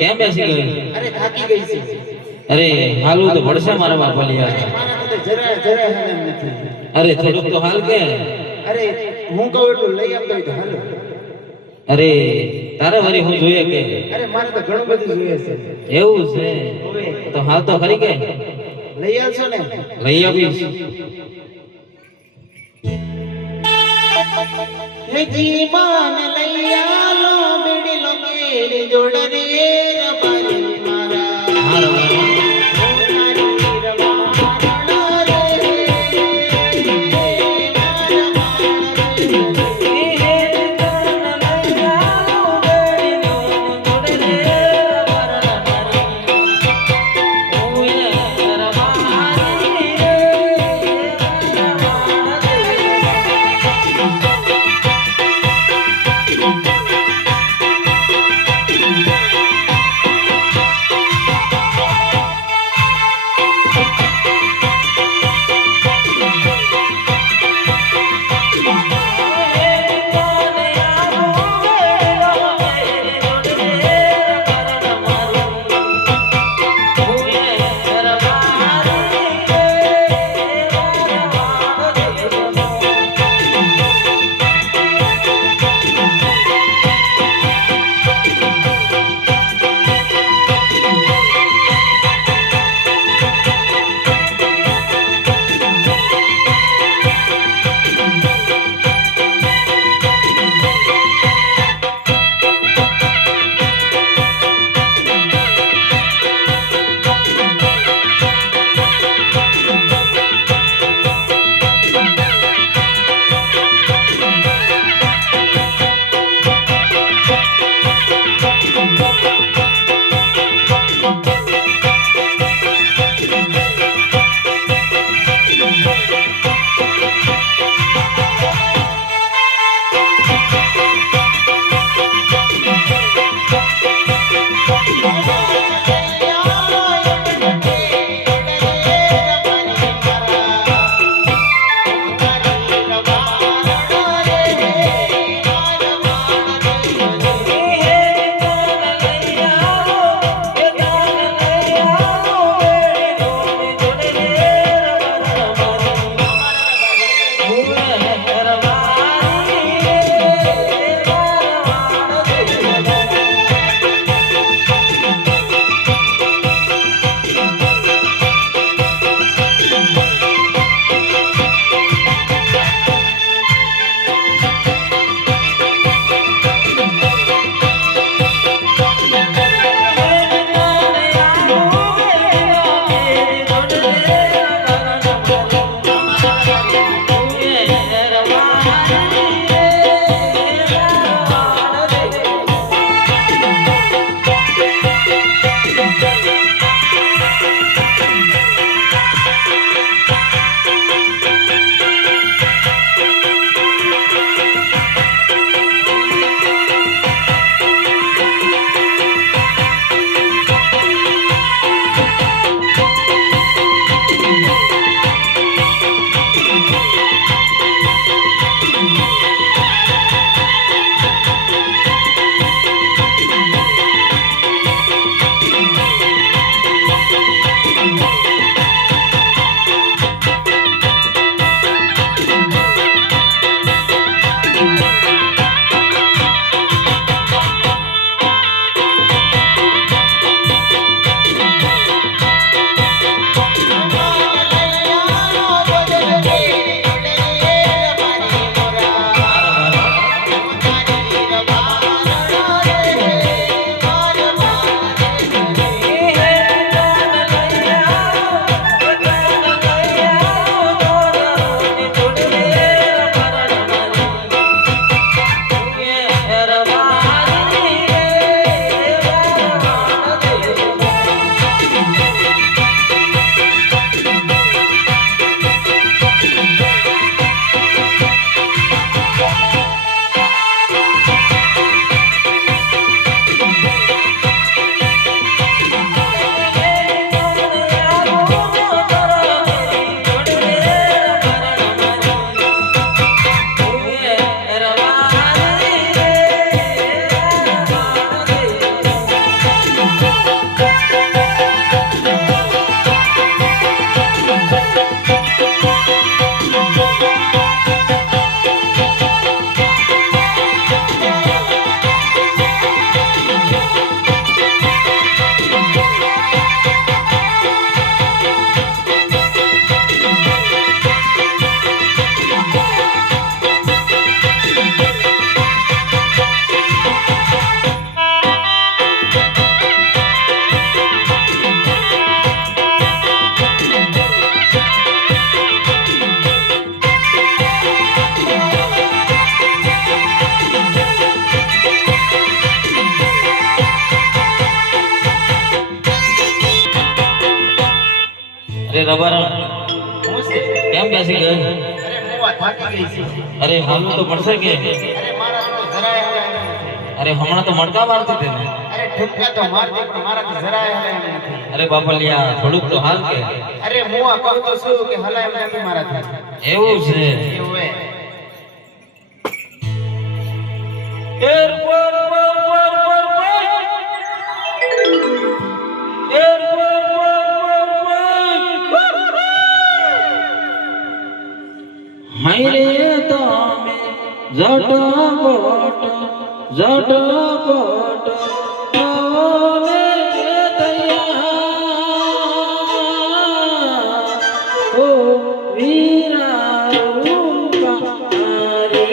કેમ બેસી ગઈ? અરે થાકી ગઈ છે. અરે હાલું તો પડશે મારા બાપલિયા. જરા જરા હાલ નથી. અરે થોડુંક તો હાલ કે. અરે હું કહું એટલું લઈ આપતો તો હાલ. અરે તારે વરી હું જોઈએ કે? અરે મારે તો ઘણું બધું જોઈએ છે. એવું છે તો હાલ તો ખરી કે લઈ આવશો ને? લઈ આવીશ. હે જીવાન લઈ આલો બેડી લો મેરી જોડે રે રબારી મારા અરે રબારા હું છે કેમ બેસી ગઈ? અરે મુવા થાકી ગઈ છે અરે હાલવું તો પડશે કે? અરે મારા તો જરાય હલાય નથી અરે હમણાં તો મડકા મારતી હતી ને. અરે ઠુમકા તો મારતી પણ મારાથી જરાય હલાય નથી અરે બાપલિયા થોડુંક તો હાલ કે. અરે મુવા કહું તો શું કે હલાય નથી મારાથી એવું છે. એવું હે એર પર એર હાય રે તમે જટાપટ જટાપટ ઓલે તૈયાર ઓ વીરા રૂપા રે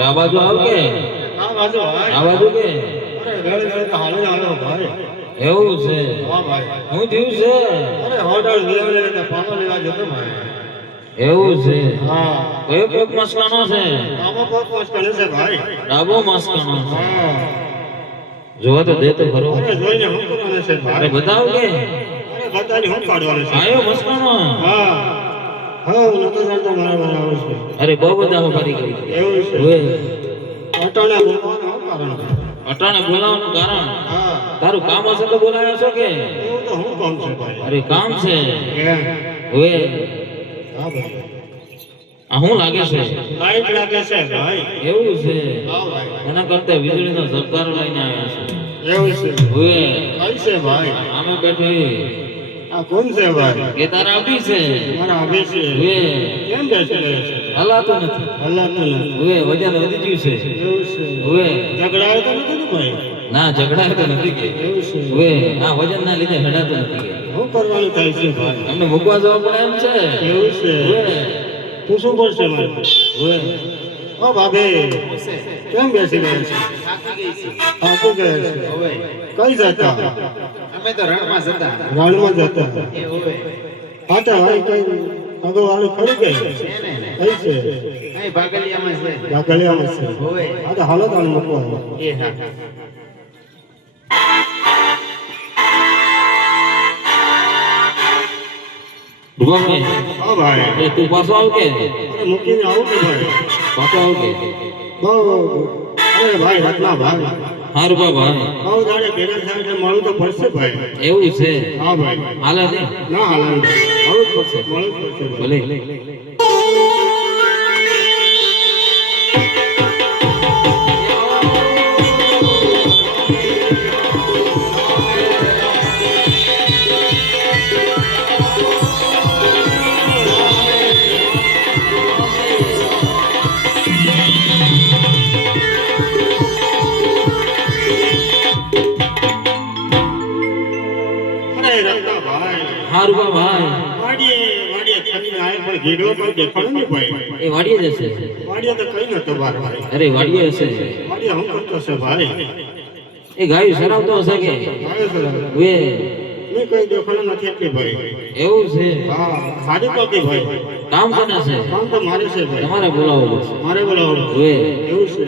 આ બાજુ આવ કે આ બાજુ ભાઈ આ બાજુ કે અરે ઘરે ઘરે તો હાલે આવ્યો ભાઈ એવું છે હા ભાઈ હું થયું છે અરે હોટલ લેવલે ને પાનો લેવા જતો ભાઈ એવું છે હા કયો કયો મસ્કાનો છે આમાં બહુ મુશ્કેલ છે ભાઈ ડાબો મસ્કાનો છે હા જોવા તો દે તો ખરો અરે જોઈને હું કરવાનું છે અરે ભાઈ બતાવ કે અરે બધાને હું કાઢવાનું છે આયો મસ્કાનો હા હા હું નતો જાણતો મારા બનાવું છે અરે બહુ બધા વફારી કરી એવું છે ઓએ અટાણે બોલવાનું શું કારણ છે અટાણે બોલાવવાનું કારણ હા તારું કામ હશે તો બોલાયો છો કે એવું તો હું કામ છે ભાઈ અરે કામ છે કેમ ઓએ હા ભાઈ આ હું લાગે છે લાઈટ લાગે છે ભાઈ એવું છે હા ભાઈ એના કરતા વીજળીનો ઝબકારો લઈને આવ્યા છે એવું છે ઓએ કઈ છે ભાઈ આમે બેઠી આ કોણ છે ભાઈ? કે તારા આબી છે મારા આવે છે. હવે કેમ બેસી રહ્યો છે? હલાતો નથી હલાતો નથી. હવે વજન વધી ગયું છે એવું છે. હવે ઝઘડાયો તો નથી ને ભાઈ? ના ઝઘડા તો નથી કે એવું છે. હવે આ વજન ના લીધે હડાતો નથી કે શું કરવાનું થાય છે ભાઈ? અમને મૂકવા જવા પડે એમ છે એવું છે. હવે તું શું કરશે મારે? હવે ઓ ભાભી છે કેમ બેસી રહ્યા છે? થાકી ગઈ છે થાકી ગયા છે. હવે કઈ જતા? અમે તો રણમાં જતા રણમાં જતા. એ હવે પાટા ભાઈ કઈ અગવાળું ખરી ગઈ છે ને કઈ છે? અહીં ભાગલિયામાં છે ઝાકળિયામાં છે. હવે આ તો હાલો તાણ મૂકવા. એ હા રૂપાભાઈ હા ભાઈ. એ તું પાછો આવ કે અરે મૂકીને આવું કે ભાઈ? પાછો આવ કે બહુ અરે ભાઈ રત્ના ભાઈ હા રૂપાભાઈ બહુ દાડે ભેગા થાય એટલે મળવું તો પડશે ભાઈ. એવું છે હા ભાઈ. હાલે ને ના હાલન મળવું જ પડશે મળવું જ પડશે ભાઈ. ભલે અરે રત્ના ભાઈ હા રૂપાભાઈ વાડીએ થઈને આય પણ ઘેડો પણ દેખાડો ને ભાઈ. એ વાડીએ જશે વાડીએ તો કઈ નતો બાર ભાઈ. અરે વાડીએ હશે વાડીએ હું કરતો છે ભાઈ? એ ગાયું સરાવતો હશે કે આવે છે વે મેં કઈ દેખાડો નથી એટલે ભાઈ. એવું છે હા સારી કોકી ભાઈ. કામ કોને છે કામ તો મારે છે ભાઈ. તમારે બોલાવવું પડશે મારે બોલાવો. વે એવું છે.